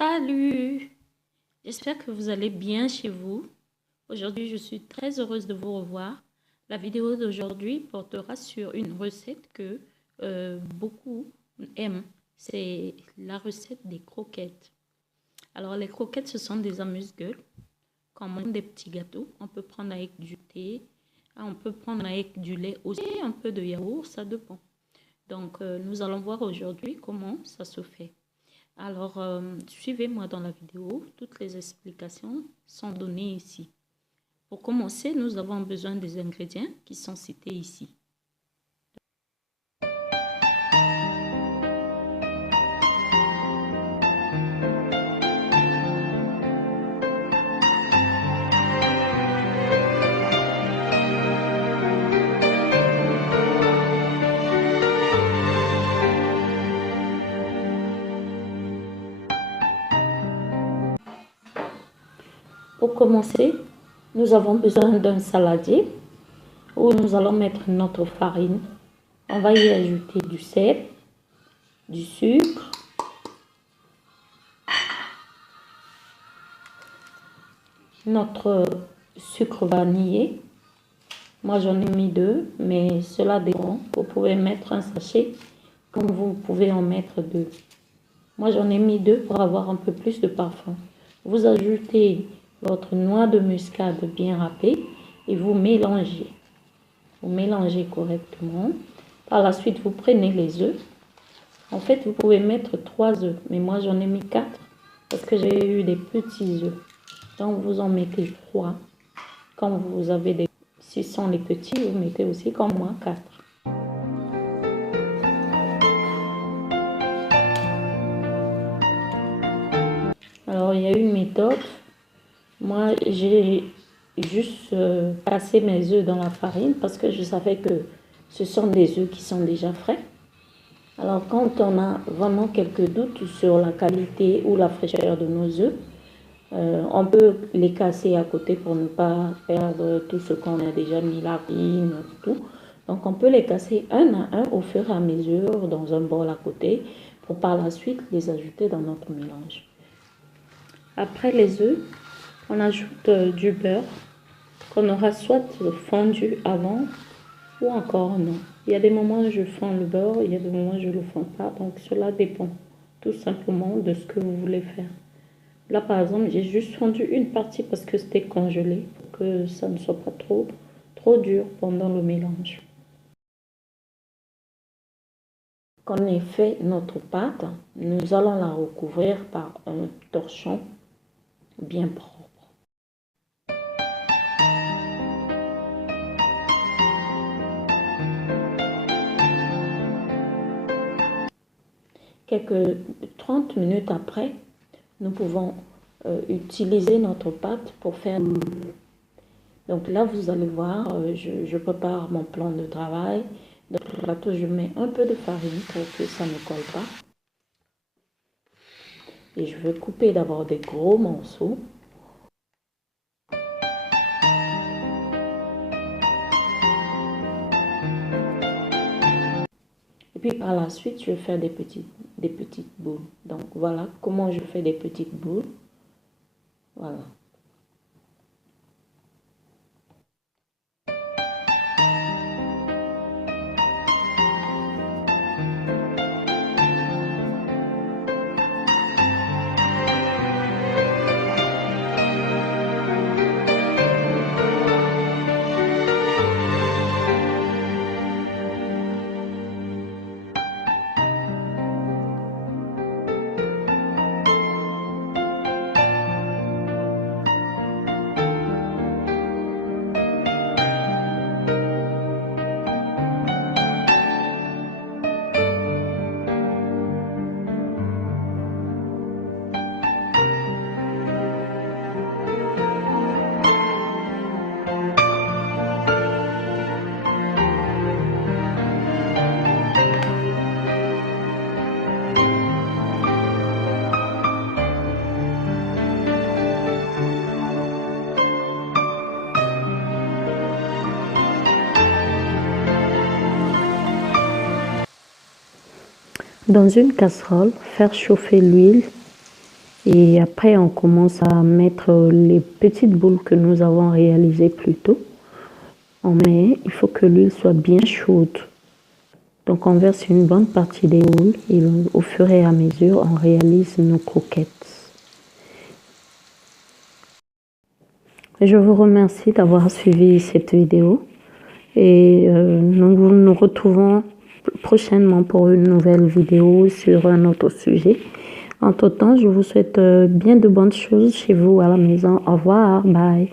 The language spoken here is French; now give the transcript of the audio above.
Salut! J'espère que vous allez bien chez vous. Aujourd'hui, je suis très heureuse de vous revoir. La vidéo d'aujourd'hui portera sur une recette que beaucoup aiment. C'est la recette des croquettes. Alors, les croquettes, ce sont des amuse-gueules, comme des petits gâteaux. On peut prendre avec du thé, on peut prendre avec du lait aussi, un peu de yaourt, ça dépend. Donc, nous allons voir aujourd'hui comment ça se fait. Alors, suivez-moi dans la vidéo. Toutes les explications sont données ici. Pour commencer, nous avons besoin des ingrédients qui sont cités ici. Pour commencer, nous avons besoin d'un saladier où nous allons mettre notre farine. On va y ajouter du sel, du sucre, notre sucre vanillé. Moi, j'en ai mis 2, mais cela dépend. Vous pouvez mettre un sachet comme vous pouvez en mettre 2. Moi, j'en ai mis 2 pour avoir un peu plus de parfum. Vous ajoutez votre noix de muscade bien râpée et vous mélangez. Vous mélangez correctement. Par la suite, vous prenez les œufs. En fait, vous pouvez mettre 3 œufs, mais moi, j'en ai mis 4 parce que j'ai eu des petits œufs. Donc, vous en mettez 3. Quand vous avez des... Si ce sont les petits, vous mettez aussi comme moi 4. Alors, il y a une méthode. Moi, j'ai juste passé mes œufs dans la farine parce que je savais que ce sont des œufs qui sont déjà frais. Alors, quand on a vraiment quelques doutes sur la qualité ou la fraîcheur de nos œufs, on peut les casser à côté pour ne pas perdre tout ce qu'on a déjà mis, la farine, tout. Donc, on peut les casser un à un au fur et à mesure dans un bol à côté pour par la suite les ajouter dans notre mélange. Après les œufs, on ajoute du beurre qu'on aura soit fondu avant ou encore non. Il y a des moments où je fonds le beurre, il y a des moments où je ne le fonds pas. Donc cela dépend tout simplement de ce que vous voulez faire. Là par exemple, j'ai juste fondu une partie parce que c'était congelé, pour que ça ne soit pas trop dur pendant le mélange. Quand on ait fait notre pâte, nous allons la recouvrir par un torchon bien propre. Quelques 30 minutes après, nous pouvons utiliser notre pâte pour faire... Donc là, vous allez voir, je prépare mon plan de travail. Dans le plateau, je mets un peu de farine pour que ça ne colle pas. Et je vais couper d'abord des gros morceaux. Et puis par la suite, je vais faire des petites boules. Donc voilà comment je fais des petites boules. Voilà. Dans une casserole, faire chauffer l'huile Et après, on commence à mettre les petites boules que nous avons réalisées plus tôt. Mais il faut que l'huile soit bien chaude. Donc on verse une bonne partie des boules et au fur et à mesure, on réalise nos croquettes. Je vous remercie d'avoir suivi cette vidéo et nous nous retrouvons prochainement pour une nouvelle vidéo sur un autre sujet. Entre-temps, je vous souhaite bien de bonnes choses chez vous à la maison. Au revoir, bye.